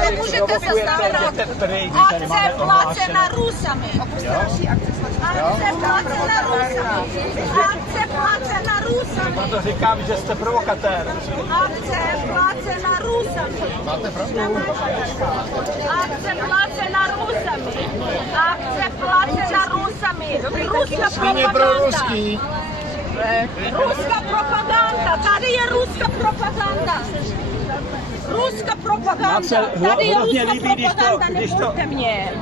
Nemůžete se stávat. Akce placena Rusami. Akce placena Rusami. Akce placena Rusami. Proto říkám, že jste provokatér. Akce placena Rusami. Akce placena Rusami. Akce placena Rusami. Ruská propaganda. Ruská propaganda. Tady je ruská propaganda. Ruská propaganda. Tady je ruská propaganda. Nepůjďte mě.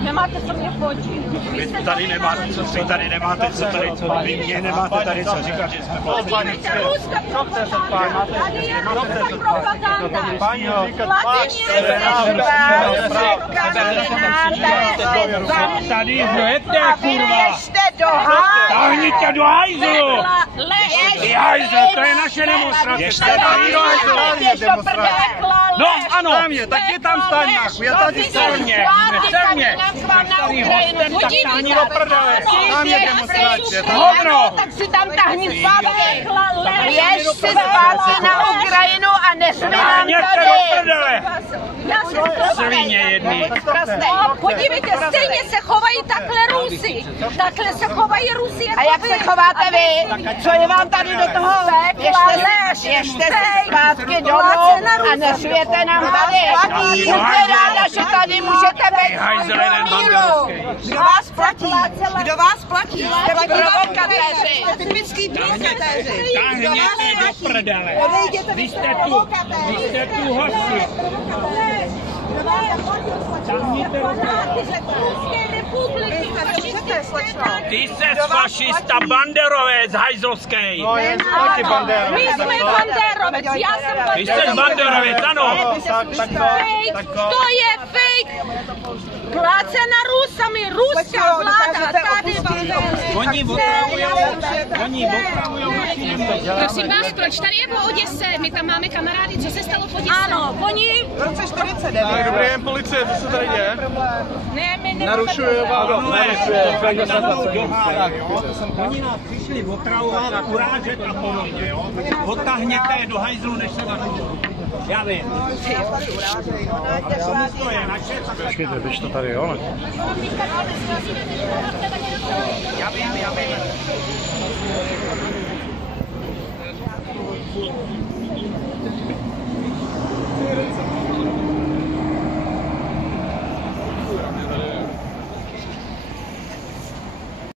Nemáte co mě fotit. Vy tady nemáte, co tady nemáte, co tady, vy mě nemáte tady co říkat, že jsme podívejte, ruská propaganda. Tady je ruská propaganda. tady jděte, kurva! Tahněte do hajzlu! Ty hajzl, to je naše demonstrace! Ještě tady do hajzlu! No ano, tak je tam staň nachu, já tady stejně, nechce starý hostem, tak tahni do prdele, tam je demonstrace, hovno! Tak si tam tahni zpátky, běž si zpátky na Ukrajinu a neřvi nám tady! Svině jedný. Podívejte, stejně se chovají takhle Rusy. Takhle se chovají Rusy jako a jak se chováte vy? Co je vám tady do toho? Běžte si zpátky domů a neřvěte nám tady. Buďte ráda, že tady můžete být v míru. Kdo vás platí? Kdo vás platí? Jste provokatéři. Typický provokatéři. Tahněte do prdele. Vy jste tu hosti. Ty ses fašista banderovec hajzlovský. No, jen taky banderovec. My jsme banderovec, já jsem banderovec. Ty jsi banderovec, ano. Fake, to je fake. Placena Rusami, ruská vláda, tady Oni otravujou naši Prosím vás, proč tady je po Oděse? My tam máme kamarády, co se stalo v Oděse? Ano, oni... V roce 49. Dobrý den, policie, co se tady děje? Ne, my Narušuje vás. Oni nás přišli otravovat, urážet a podobně, jo? Odtáhněte je do hajzlu, než se narušou. Já vím. To je naše, tak... Počkejte, běž to tady, jo? Já vím.